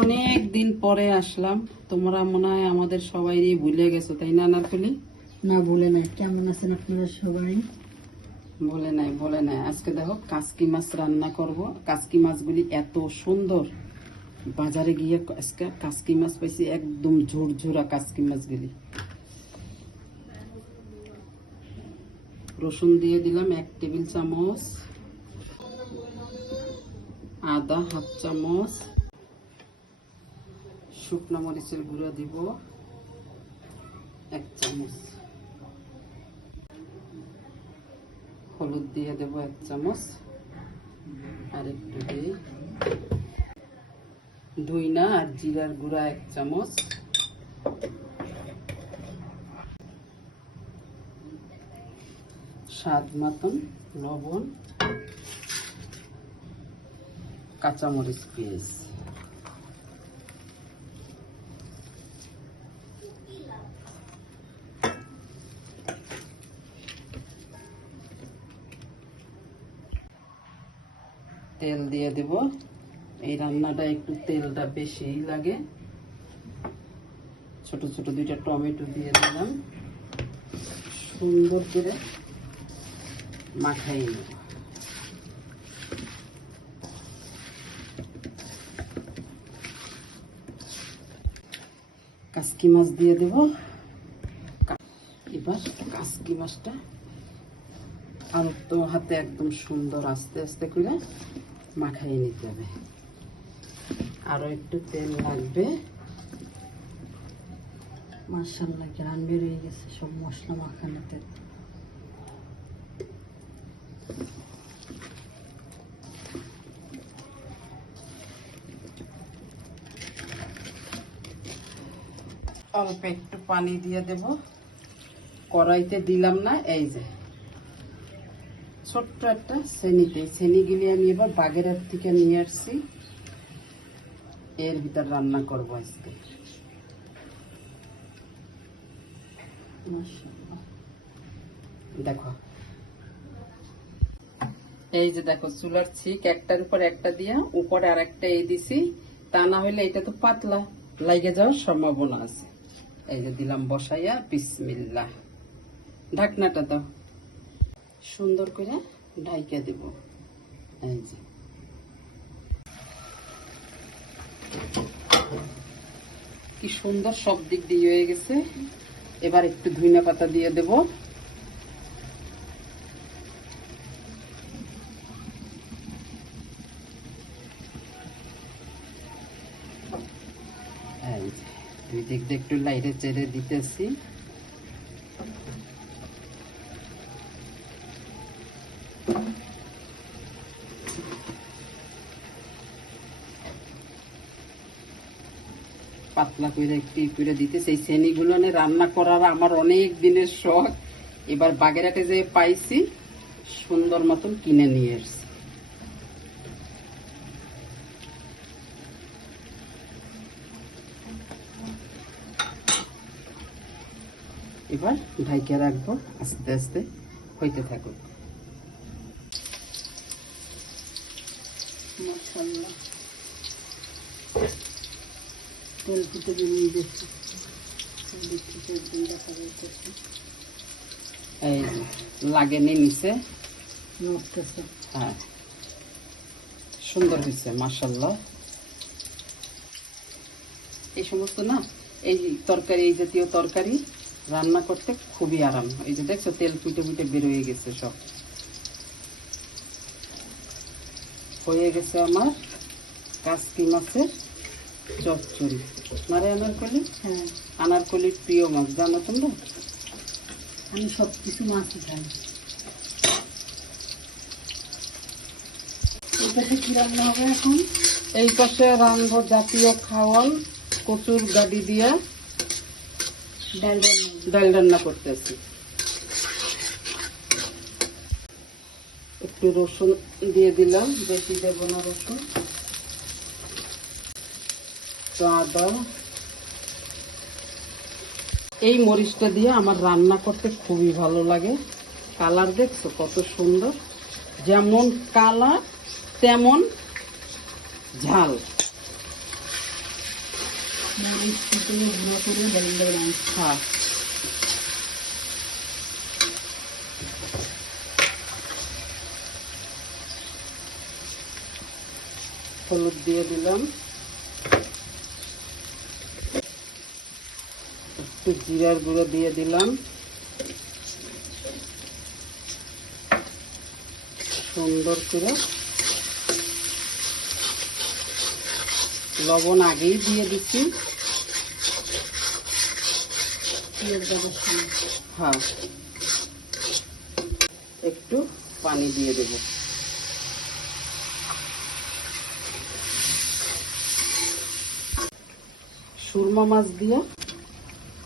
অনেক দিন পরে আসলাম। তোমরা মনে হয় আমাদের সবাইরই ভুলে গেছো, তাই না আনারকলি? না, বলে নাই। কেমন আছেন আপনারা সবাই? বলে নাই। আজকে দেখো কাসকি মাছ রান্না করব। কাসকি মাছগুলি এত সুন্দর, বাজারে গিয়ে আজকে কাসকি মাছ পাইছি, একদম ঝুরঝুরা কাসকি মাছগুলি। রসুন দিয়ে দিলাম 1 টেবিল চামচ, আদা হাফ চামচ, শুকনো মরিচের গুঁড়া দিব 1 চামচ, হলুদ দিয়ে দেব 1 চামচ, আর একটু দিয়ে ধইনা আর জিরার গুঁড়া 1 চামচ, স্বাদ মতন লবণ, কাঁচামরিচ পেঁয়াজ। তেল দিয়ে দেব। এই রান্নাটা একটু তেলটা বেশিই লাগে। ছোট ছোট 2টা টমেটো দিয়ে দিলাম, সুন্দর করে মাখাই নেব। কাসকি মাছ দিয়ে দেব। এবার কাসকি মাছটা আর তো হাতে একদম সুন্দর আস্তে আস্তে করে মাখাই নিতে হবে। আরো একটু তেল লাগবে। মাশাআল্লাহ, গ্রান বেরিয়ে গেছে সব মশলা মাখানোতে। অল্প একটু পানি দিয়ে দেব। কড়াইতে দিলাম না, এই যে ছোট্ট একটা ছেনিতে, ছেনিগুলি আমি এবার বাগেরহাট থেকে নিয়ে আসছি, এর ভিতর রান্না করব আজকে। মাশাআল্লাহ, দেখো, এই যে দেখো চুলার ছিক একটার উপর একটা দিয়া উপরে আর একটা এই দিছি, তা না হলে এটা তো পাতলা লাগে যাওয়ার সম্ভাবনা আছে। এই যে দিলাম বসাইয়া, বিসমিল্লাহ। ঢাকনাটা দাও, সুন্দর করে ঢাইকা দেব। এই যে কি সুন্দর সব দিক দিয়ে হয়ে গেছে। এবার একটু ধনিয়া পাতা দিয়ে দেব। এই যে দুই দিক দিয়ে একটু লাইটে চেড়ে দিতেছি। পাতলা করে একটু করে দিতেছি। এই শ্রেণীগুলো রান্না করার আমার অনেক দিনের শখ। এবার বাগেরহাটে যে পাইছি, সুন্দর মতন কিনে নিয়ে এসছি। এবার ঢাইকে রাখবো, আস্তে আস্তে হইতে থাকুক। মাশাআল্লাহ, তেল ফুটে বেরিয়ে গেছে। এই লাগে নিচে, নড়তেছে। হ্যাঁ সুন্দর হয়েছে মাশাআল্লাহ। এই সমস্ত না, এই তরকারি, এই জাতীয় তরকারি রান্না করতে খুবই আরাম। এই যে দেখছো তেল ফুটে ফুটে বের হয়ে গেছে সব। হয়ে গেছে আমার কাসকি মাছের চচ্চড়ি। মারে আনারকলি? হ্যাঁ, আনারকলির প্রিয় মাছ, জানো তোমরা? আমি সব কিছু মাছই খাই। এই পাশে কি রান্না হবে এখন? এই পাশে রান্না জাতীয় খাওয়াল, কচুর গাড়ি দিয়া ডাল রান্না। ডাল রান্না করতেছি। একটু রসুন দিয়ে দিলাম, বেশি দেব না রসুন। তো আদা, এই মরিচটা দিয়ে আমার রান্না করতে খুবই ভালো লাগে। কালার দেখছো কত সুন্দর, যেমন কালার তেমন ঝাল। মরিচ কুটে গুঁড়ো করে ডালের মাংস। হ্যাঁ, হলুদ দিয়ে দিলাম, একটু জিরার গুঁড়ো দিয়ে দিলাম, সুন্দর করে লবণ আগেই দিয়ে দিচ্ছি। পেঁয়াজ বাটার সময় হ্যাঁ, একটু পানি দিয়ে দেব। সুরমা মাছ দিয়ে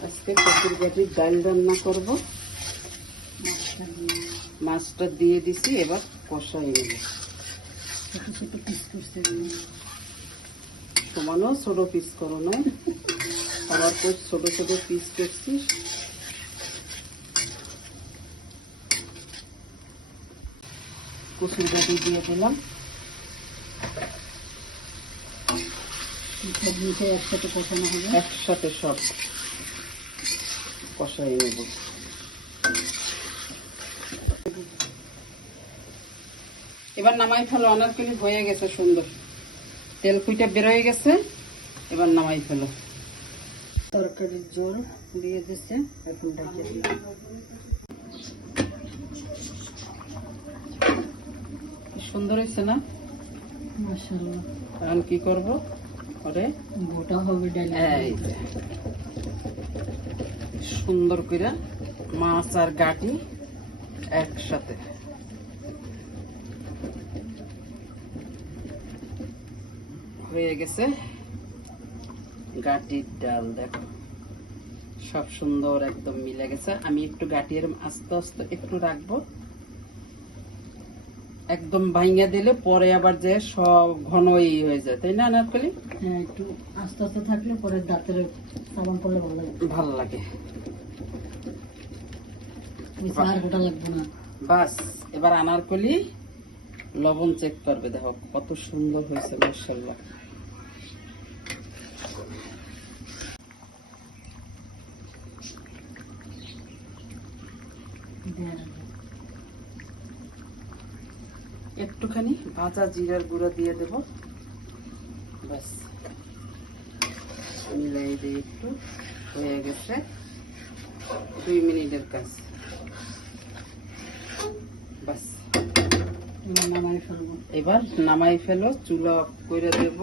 আজকে কচুর গাঠির ডাল রান্না করব। মাছটা দিয়ে মাছটা দিয়ে দিছি, এবার কষাই নেব। ছোট ছোট পিস করছে। সমানও ছোট পিস করো না, আবার ছোট ছোট পিস করছিস। কচুর গাঠি দিয়ে দিলাম, সব মিশে একসাথে কষানো হবে। একসাথে সব কষাই নেব। এবার নামাই ফেলো, আনারকলি হয়ে গেছে সুন্দর, তেল কুইটা বের হয়ে গেছে। এবার নামাই ফেলো। তরকারির জল দিয়ে দিচ্ছে, এখন ঢেকে দিলাম। কি সুন্দর হয়েছে না? মাশাআল্লাহ। এখন কি করব? পরে গোটা হবে ডাল। এই যে সুন্দর করে মাছ আর গাটি একসাথে হয়ে গেছে। গাটির ডাল দেখো সব সুন্দর একদম মিলে গেছে। আমি একটু গাটির আস্তে আস্তে একটু রাখবো, একদম ভাঙিয়ে দিলে পরে আবার যে সব ঘন হয়ে যায়, তাই না আনারকলি? হ্যাঁ, একটু আস্তে আস্তে থাকলে পরে দাঁতের সাবান করলে ভালো লাগে। ভাল লাগে। বেশি আর গোটা লাগবে না। বাস, এবার আনারকলি লবণ চেক করবে, দেখো কত সুন্দর হয়েছে মাশাআল্লাহ। একটুখানি ভাজা জিরার গুঁড়ো দিয়ে দেব, বাস মিলাই দিয়ে একটু হয়ে গেছে। 2 মিনিটের কাজ, বাস। নামাই ফেলবো। এবার নামাই ফেলো, চুলা অফ করে দেব।